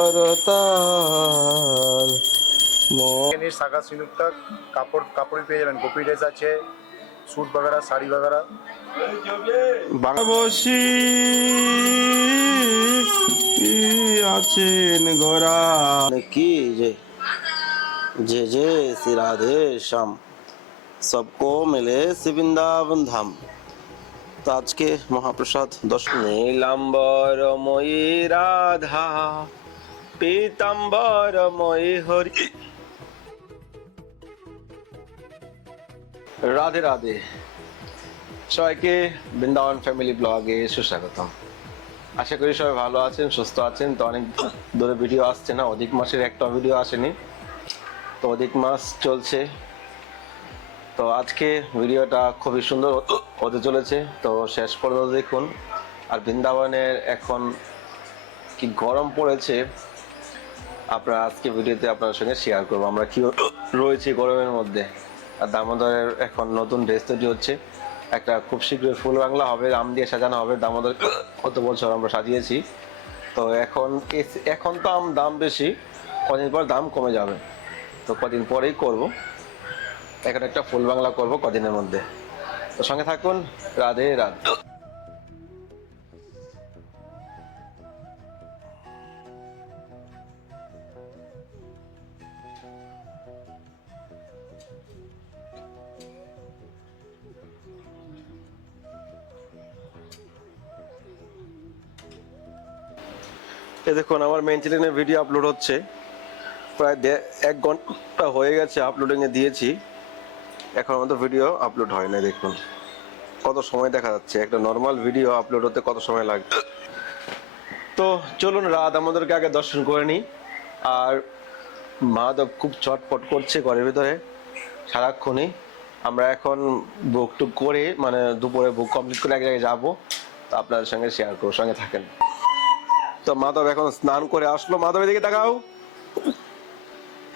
করতাল শাখা সিঁদুর তক কাপড় পেয়ে যাবেন, কপি ড্রেস আছে, सूट वगैरह साड़ी वगैरह। বসি আছেন গোরা কি যে जय जय श्री राधे श्याम सबको मिले श्री वृंदावन धाम। তো আজকে মহাপ্রসাদ দর্শন নীলাম্বরময়ী রাধা পীতাম্বরময়ী হরি। রাধে রাধে, সবাইকে বৃন্দাবন ফ্যামিলি ব্লগে সুস্বাগতম। আশা করি সবাই ভালো আছেন, সুস্থ আছেন। তো অনেক ধরে ভিডিও আসছে না, অধিক মাসের একটা ভিডিও আসেনি, তো অধিক মাস চলছে। তো আজকে ভিডিওটা খুবই সুন্দর হতে চলেছে, তো শেষ পর্যন্ত দেখুন। আর বৃন্দাবনের এখন কি গরম পড়েছে আপনারা আজকে ভিডিওতে আপনার সঙ্গে শেয়ার করবো আমরা কি রয়েছে গরমের মধ্যে। আর দামোদরের এখন নতুন ড্রেস তৈরি হচ্ছে, একটা খুব শীঘ্রই ফুল বাংলা হবে, আম দিয়ে সাজানো হবে। দামোদর কত বছর আমরা সাজিয়েছি, তো এখন তো দাম বেশি, কদিন পর দাম কমে যাবে, তো কদিন পরেই করব। এখন একটা ফুল বাংলা করব কদিনের মধ্যে, তো সঙ্গে থাকুন। রাধে রাধে। এই দেখুন আমার মেইন চ্যানেলে ভিডিও আপলোড হচ্ছে, প্রায় 1 ঘন্টা হয়ে গেছে আপলোডিংয়ে দিয়েছি, এখন আমাদের ভিডিও আপলোড হয় না। দেখুন কত সময় দেখা যাচ্ছে, একটা নর্মাল ভিডিও আপলোড হতে কত সময় লাগে। তো চলুন রাত আমাদেরকে আগে দর্শন করে নিই। আর মাধব খুব চটপট করছে ঘরের ভিতরে সারাক্ষণই। আমরা এখন বুক টুক করে মানে দুপুরে বুক কমপ্লিট করে এক জায়গায় যাবো, তো আপনাদের সঙ্গে শেয়ার করবো, সঙ্গে থাকেন। তো মাধব এখন স্নান করে আসলো। মাধবের দিকে তাকাও।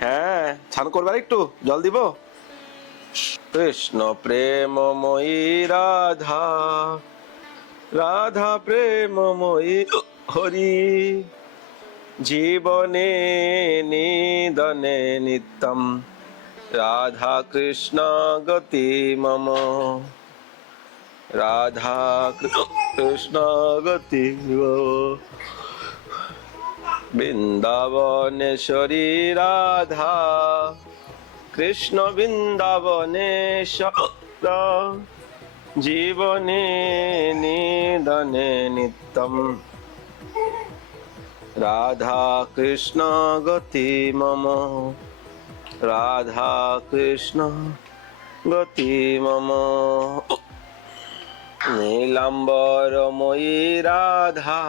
হ্যাঁ, স্নান করবে, আর একটু জল দিব। কৃষ্ণ প্রেমময়ী রাধা, রাধা প্রেমময়ী হরি, জীবনে নিদনে নিত্যম, রাধা কৃষ্ণ গতি মম, রাধা কৃষ্ণ গতি মম। বৃন্দাবনেশ্বরী রাধা কৃষ্ণ বৃন্দাবনেশ্বর, জীবনে নিদনে নিত্যম, রাধা কৃষ্ণ গতি মম, রাধা কৃষ্ণ গতি মম। নীলাম্বরময়ী রাধা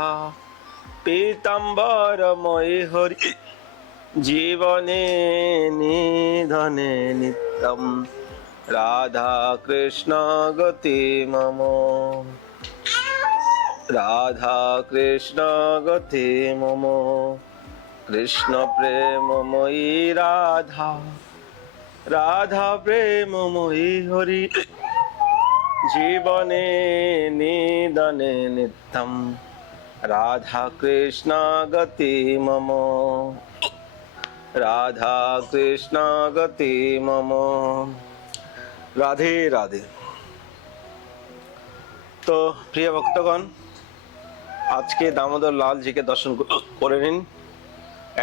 পীতাম্বরময়ী হরি, জীবনে নিধনে নিত্যম, রাধা কৃষ্ণ গতি মম, রাধা কৃষ্ণ গতি মম। কৃষ্ণ প্রেমময়ী রাধা, রাধা প্রেমময়ী হরি, জীবনে নিদনে নিত্যম, রাধা কৃষ্ণ গতি মম, রাধা কৃষ্ণ গতি মম। রাধে রাধে। তো প্রিয় ভক্তগণ, আজকে দামোদর লালজিকে দর্শন করে নিন।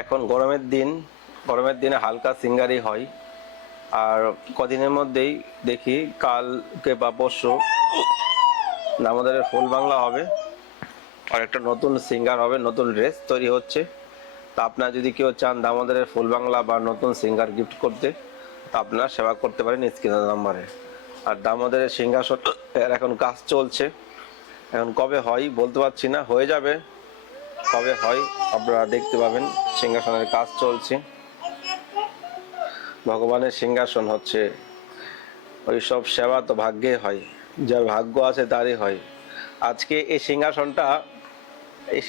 এখন গরমের দিনে হালকা সিঙ্গারি হয়, আর কদিনের মধ্যেই দেখি কালকে বা পরশু দামোদরের ফুল বাংলা হবে, আর একটা নতুন সিঙ্গার হবে, নতুন ড্রেস তৈরি হচ্ছে। তা আপনারা যদি কেউ চান দামোদরের ফুল বাংলা বা নতুন সিঙ্গার গিফট করতে, তা আপনারা সেবা করতে পারেন স্ক্রিনের নাম্বারে। আর দামোদরের সিংহাসন এখন কাজ চলছে, এখন কবে হয় বলতে পারছি না, হয়ে যাবে, কবে হয় আপনারা দেখতে পাবেন। সিংহাসনের কাজ চলছে, ভগবানের সিংহাসন হচ্ছে, ওই সব সেবা তো ভাগ্যে হয়, যার ভাগ্য আছে তারই হয়। আজকে এই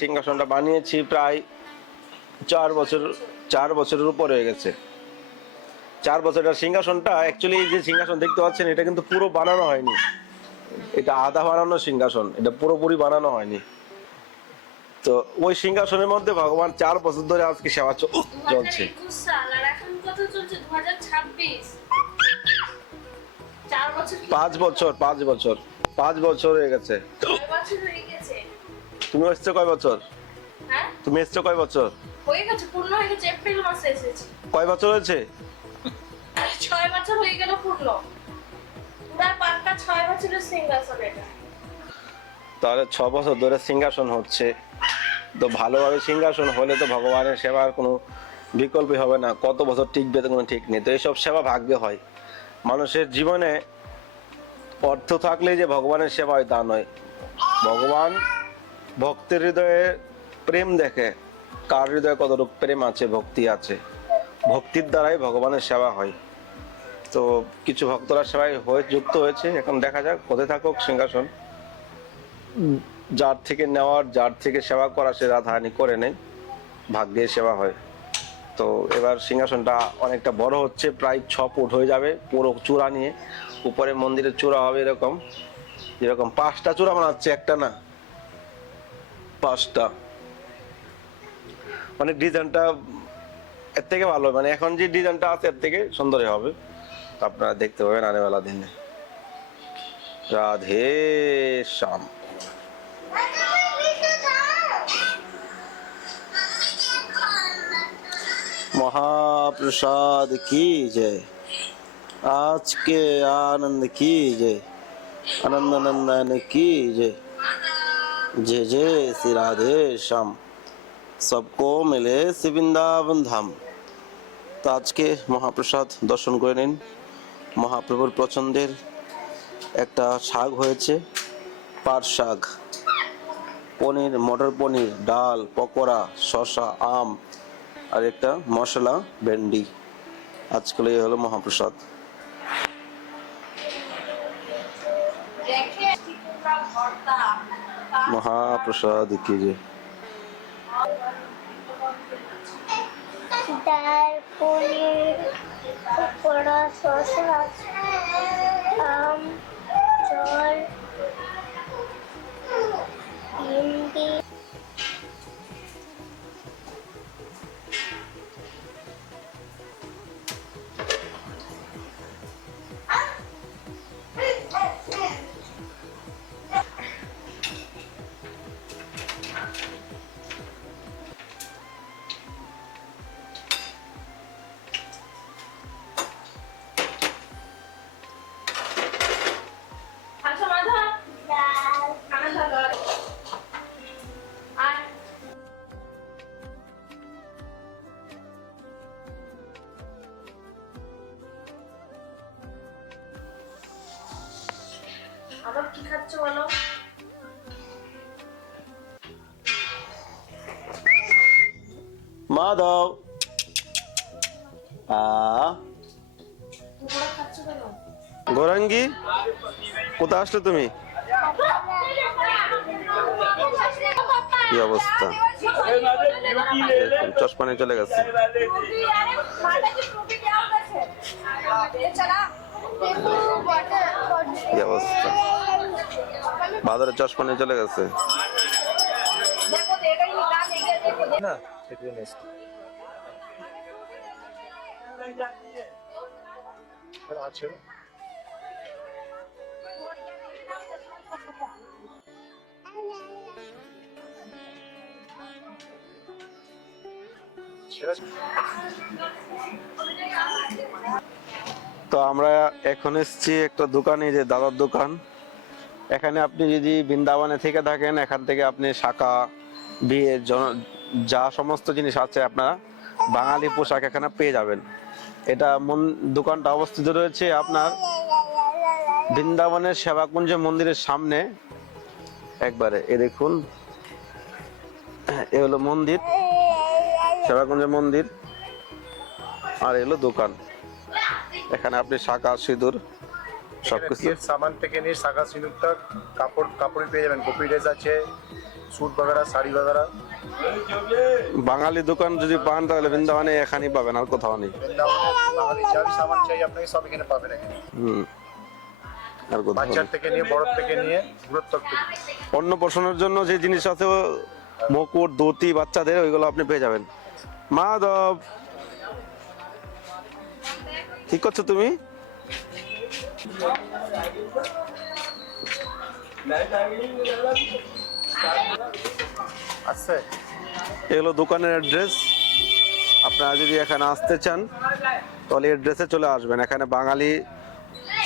সিংহাসনটা বানিয়েছি প্রায় 4 বছরের উপর হয়ে গেছে। 4 বছরের সিংহাসনটা, অ্যাকচুয়ালি যে সিংহাসন দেখতে পাচ্ছেন এটা কিন্তু পুরো বানানো হয়নি, এটা আধা বানানো সিংহাসন, এটা পুরোপুরি বানানো হয়নি। তো ওই সিংহাসনের মধ্যে ভগবান 4 বছর ধরে আজকে সেবা চলছে। 2021 সাল আর এখন কত চলছে 2026। 4 বছর 5 বছর হয়ে গেছে। 6 বছর হয়ে গেছে। তুমি এসছো কয় বছর? হ্যাঁ তুমি এসছো কয় বছর? হয়ে গেছে, পূর্ণ হয়ে গেছে, এপ্রিল মাসে এসেছি। কয় বছর হয়েছে? 6 বছর হয়ে গেল পূর্ণ, পুরা পাক্কা 6 বছরের সিংহাসন এটা। তাহলে 6 বছর ধরে সিংহাসন হচ্ছে, তো ভালোভাবে সিংহাসন হলে তো ভগবানের সেবার কোনো বিকল্পই হবে না। কত বছর টিকবে তো কোনো ঠিক নেই। তো এইসব সেবা ভাগ্যে হয়। মানুষের জীবনে অর্থ থাকলেই যে ভগবানের সেবা হয় তা নয়। ভগবান ভক্তের হৃদয়ে প্রেম দেখে, কার হৃদয়ে কতটুকু প্রেম আছে, ভক্তি আছে। ভক্তির দ্বারাই ভগবানের সেবা হয়। তো কিছু ভক্তরা সেবায় যুক্ত হয়েছে, এখন দেখা যাক কোথায় থাকুক সিংহাসন। যার থেকে নেওয়ার, যার থেকে সেবা করা, সে রাধারানি করে নেই, ভাগ্যে সেবা হয়। তো এবার সিংহাসনটা অনেকটা বড় হচ্ছে, প্রায় 6 ফুট হয়ে যাবে পুরো চূড়া নিয়ে। উপরে মন্দিরের চূড়া হবে এরকম 5টা চূড়া বানাচ্ছে, একটা না 5টা। মানে ডিজাইনটা এর থেকে ভালো, মানে এখন যে ডিজাইনটা আছে এর থেকে সুন্দরই হবে। তো আপনারা দেখতে পাবেন আনেওয়ালা দিনে। রাধে শ্যাম। महाप्रसाद की जय, आज के आनंद की जय, आनंद नंदन की जय, जय जय श्री राधे श्याम, सबको मिले श्री वृंदावन धाम। তো আজকে মহাপ্রসাদ দর্শন করে নিন। মহাপ্রভুর পছন্দের একটা শাক হয়েছে, পাট শাক, পনির, মটর পনির, ডাল, পকোড়া, শসা, আম আর একটা মশলা ভেন্ডি। আজকাল এই হলো মহাপ্রসাদ। মহাপ্রসাদ কি যে ডাল, পনির, পকোড়া, শসা, আম, জল, ভেন্ডি। আচ্ছা মাধব, ডাল, খানা খাওয়া আর আবার কি খাচ্ছ বলো? মাধব। তোমরা খাচ্ছ কেন? গৌরাঙ্গি, কোথায় আসলে তুমি? কি অবস্থা? চশমা নিয়ে চলে গেছে। কি অবস্থা? বাজারে চশমা নিয়ে চলে গেছে। না সেটাই নেক্সট আছে। তো আমরা এখন এসেছি একটা দোকানে, যে দাদার দোকান। এখানে আপনি যদি বৃন্দাবনে থেকে থাকেন, এখান থেকে আপনি শাখা, বিয়ের যা সমস্ত জিনিস আছে আপনারা বাঙালি পোশাক এখানে পেয়ে যাবেন। এটা দোকানটা অবস্থিত রয়েছে আপনার বৃন্দাবনের সেবাকুঞ্জ মন্দিরের সামনে। একবারে এ দেখুন, এ হলো মন্দির, সেবাকুঞ্জ মন্দির, আর এলো দোকান। এখানে আপনি শাখা, সিঁদুর সবকিছু, বিয়ের সামান থেকে নিয়ে শাখা সিঁদুর তক কাপড় পেয়ে যাবেন। কপি ড্রেস আছে, স্যুট বাগেরা, শাড়ি বাগেরা। বাঙালি দোকান যদি পান তাহলে বৃন্দাবনে এখানেই পাবেন, আর কোথাও নেই। বৃন্দাবনে বাঙালি যা সামান চাই আপনাকে সব এখানে পাবেন এখানে। আর কোথাও বাচ্চার নেই। থেকে নিয়ে বড় থেকে নিয়ে বুড়োর তক। অন্ন পোষণের জন্য যে জিনিস আছে মুকুট ধুতি বাচ্চাদের ওইগুলো আপনি পেয়ে যাবেন। মাধব, কি করছো তুমি? আসছে এগুলো দোকানের অ্যাড্রেস। আপনারা যদি এখানে আসতে চান তাহলে অ্যাড্রেসে চলে আসবেন। এখানে বাঙালি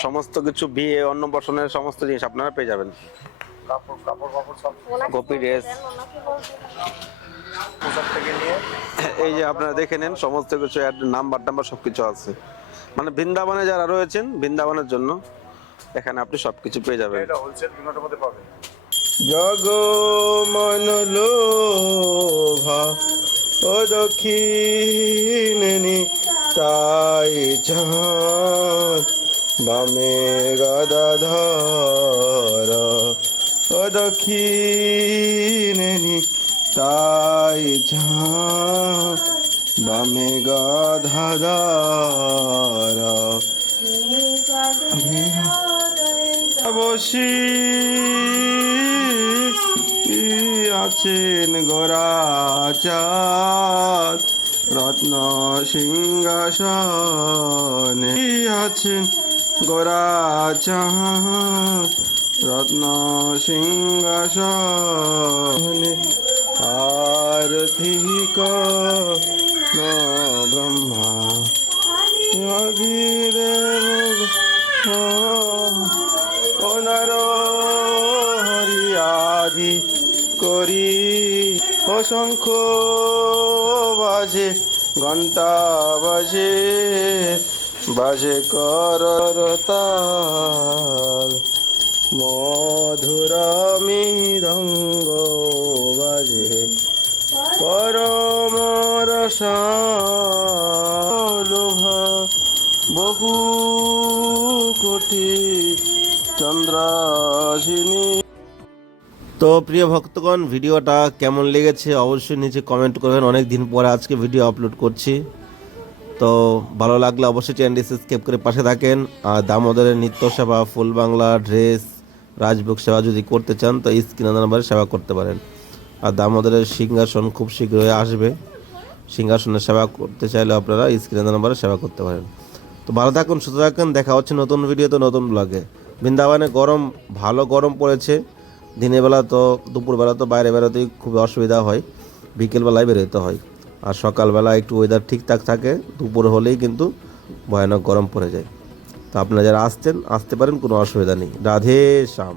সমস্ত কিছু, বিয়ে অন্নপ্রাশনের সমস্ত জিনিস আপনারা পেয়ে যাবেন। কাপড় কাপড় কাপড় সব গোপী ড্রেস, পোশাক থেকে নিয়ে এই যে আপনারা দেখে নেন সমস্ত কিছু, নাম্বার টাম্বার সবকিছু আছে। মানে বৃন্দাবনে যারা রয়েছেন, বৃন্দাবনের জন্য এখানে আপনি সবকিছু পেয়ে যাবেন। এটা হোলসেল বিনোটের মধ্যে পাবেন। জগ মনলোভা ও দক্ষিণেনি তাই চাঁদ বামে গদাধর ও দক্ষিণেনি তাই চাঁদ বামে গদাধর বসি আছেন গোরাচাঁদ রত্ন সিংহাসনে আছেন গোরাচাঁদ রত্ন সিংহাসনে আরতি ন ব্রহ্মা অধিদেব অনর হরিয়াদি করি অসংখ্য বাজে ঘন্টা বাজে বাজে করতাল মধুর মৃদঙ্গ বাজে পরম রসালোভা বহু কোটি চন্দ্রাসিনী। তো প্রিয় ভক্তগণ, ভিডিওটা কেমন লেগেছে অবশ্যই নিচে কমেন্ট করবেন। অনেক দিন পরে আজকে ভিডিও আপলোড করছি, তো ভালো লাগলে অবশ্যই চ্যানেলটি সাবস্ক্রাইব করে পাশে থাকেন। আর দামোদরের নিত্য সেবা, ফুল বাংলা ড্রেস, রাজভোগ সেবা যদি করতে চান তো স্ক্রিনে নাম্বারে সেবা করতে পারেন। আর দামোদরের সিংহাসন খুব শীঘ্রই আসবে, সিংহাসনের সেবা করতে চাইলে আপনারা স্ক্রিনে নাম্বারে সেবা করতে পারেন। তো ভালো থাকুন, সুস্থ থাকুন, দেখা হচ্ছে নতুন ভিডিওতে, নতুন ব্লগে। বৃন্দাবনে গরম, ভালো গরম পড়েছে। দিনের বেলা তো, দুপুরবেলা তো বাইরে বেরোতেই খুব অসুবিধা হয়, বিকেলবেলায় বেরোতে হয়। আর সকালবেলা একটু ওয়েদার ঠিকঠাক থাকে, দুপুর হলেই কিন্তু ভয়ানক গরম পড়ে যায়। তো আপনারা যারা আসছেন আসতে পারেন, কোনো অসুবিধা নেই। রাধে শ্যাম।